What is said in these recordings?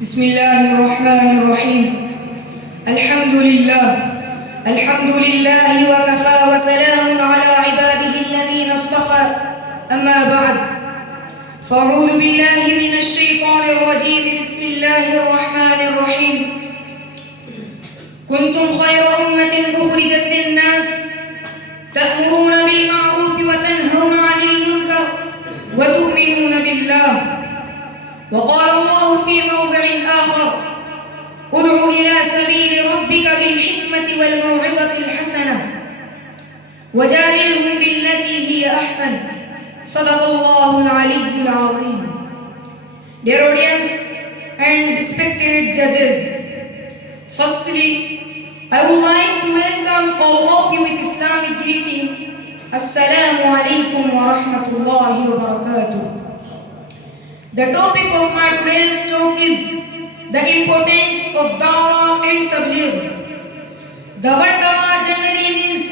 بسم الله الرحمن الرحيم الحمد لله وكفى وسلام على عباده الذين اصطفى أما بعد فأعوذ بالله من الشيطان الرجيم بسم الله الرحمن الرحيم كنتم خير أمة أخرجت للناس تأمرون بالمعروف وتنهون عن المنكر وتؤمنون بالله وقال الله في موضع آخر ادع إلى سبيل ربك بالحكمة والموعظة الحسنة وجادلهم بالتي هي أحسن صدق الله العلي العظيم. Dear audience and respected judges, firstly I would like to welcome all of you with Islamic greeting. Assalamu alaikum wa rahmatullahi wa barakatuh. The topic of my today's talk is the importance of dawah and tabligh. The word dawah generally means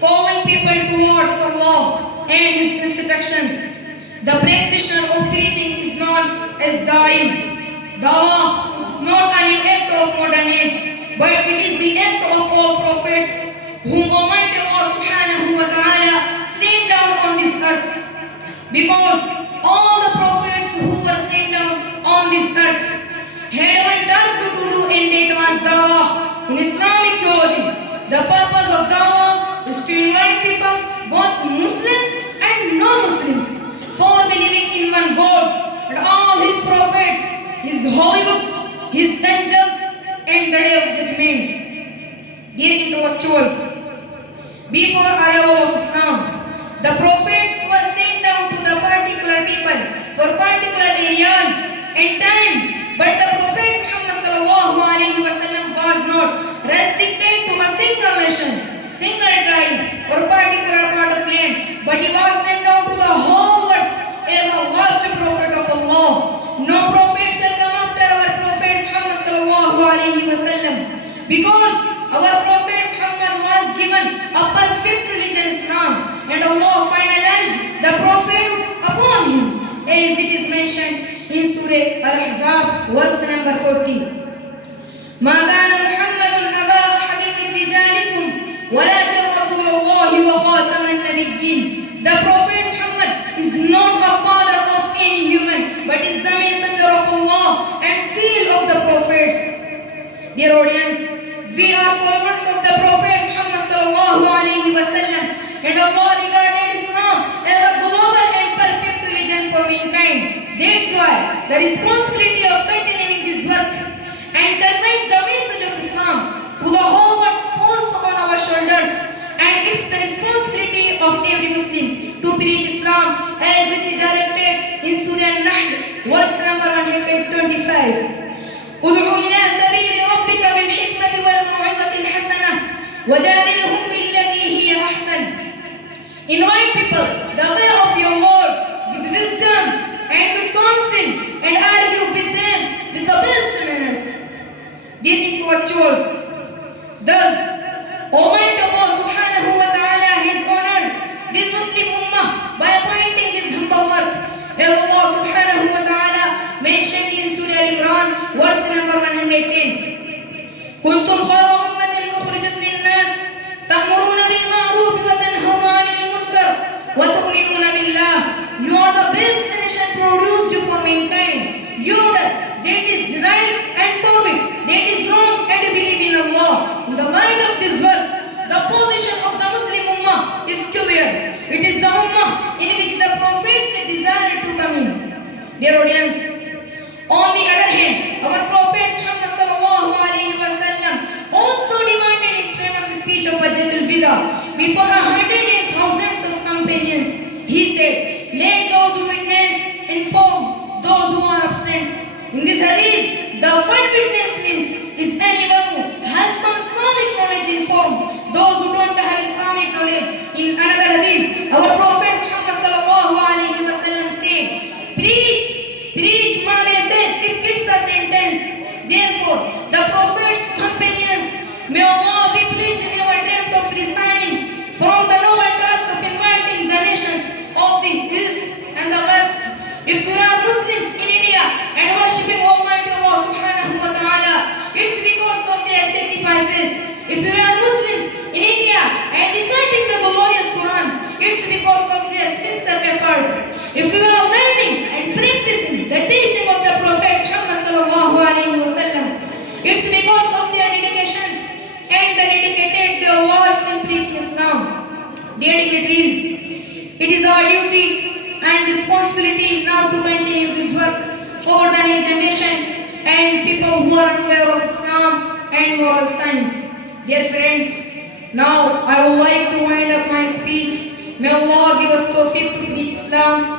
calling people towards Allah and His instructions. The practitioner of preaching is known as da'i. Dawah is not an act of modern age, but it is the act of all prophets whom Almighty Allah subhanahu wa ta'ala sent down on this earth. Because all the prophets who were sent down on this earth had one task to do, and that was dawah. In Islamic theology, the purpose of dawah is to invite people, both Muslims and non-Muslims, for believing in one God and all His prophets, His holy books, His angels, and the day of judgment. Dear intellectuals, before arrival of Islam, the prophets were sent down to the particular people for particular areas and time, but the Prophet Muhammad sallallahu alaihi wasallam was not restricted to a single nation, single tribe, or particular part of land, but he was sent down to the whole world as a last prophet of Allah. No prophet shall come after our Prophet Muhammad sallallahu alaihi wasallam, because our Prophet Muhammad was given a perfect religion, Islam, and Allah finalized the prophet upon him, as it is mentioned in Surah Al-Ahzab, verse number 40. ما كان محمد أبا أحد من رجالكم ولكن رسول الله وخاتم النبيين. The Prophet Muhammad is not the father of any human, but is the messenger of Allah and seal of the prophets. Dear audience, we are followers of the Prophet Muhammad sallallahu alaihi wasallam, and Allah regarded Islam as a global and perfect religion for mankind. That's why the responsibility of continuing this work and conveying the message of Islam to the whole world falls on our shoulders, and it's the responsibility of every Muslim to preach Islam as it is directed in Surah An-Nahl, verse number 125. ادع إلى سبيل ربك بالحكمة والموعظة الحسنة وجادلهم بالتي هي أحسن. Invite people the way of your Lord with wisdom and with counsel, and argue with them with the best manners. Dear intellectuals, thus Almighty Allah subhanahu wa ta'ala has honored this Muslim ummah by appointing this humble work, as Allah subhanahu wa ta'ala mentioned in Surah Al-Imran, verse number 110. كنتم خير أمة أخرجت للناس تأمرون بالمعروف وتنهون عن المنكر وتؤمنون بالله. You are the best nation produced for mankind. You are that is right and forbid, that is wrong and believe in Allah. In the light of this verse, the position of the Muslim ummah is clear. It is the ummah in which the prophets desire to come in. Dear audience, on the other hand, our Prophet Muhammad sallallahu alaihi wasallam also demanded his famous speech of Hajjatul Wida before 100 and thousands of companions. He said, "Let those who witness inform those who are absent." In this hadith, the word witness means is anyone who has some Islamic knowledge inform those who don't have Islamic knowledge. In another hadith, our Prophet Muhammad sallallahu alaihi wasallam said, Preach my message if it's a sentence. Therefore, the Prophet's companions, may Allah be pleased, never dreamt of resigning from the noble task of inviting the nations of the East and the West. If we are Muslims in India and worshipping Almighty Allah If we are learning and practicing the teaching of the Prophet Muhammad sallallahu alaihi wasallam, it's because of their dedications and the dedicated their lives in preaching Islam. Dear dignitaries, it is our duty and responsibility now to continue this work for the new generation and people who are unaware of Islam and moral science. Dear friends, now I would like to wind up my speech. May Allah give us tawfiq to preach Islam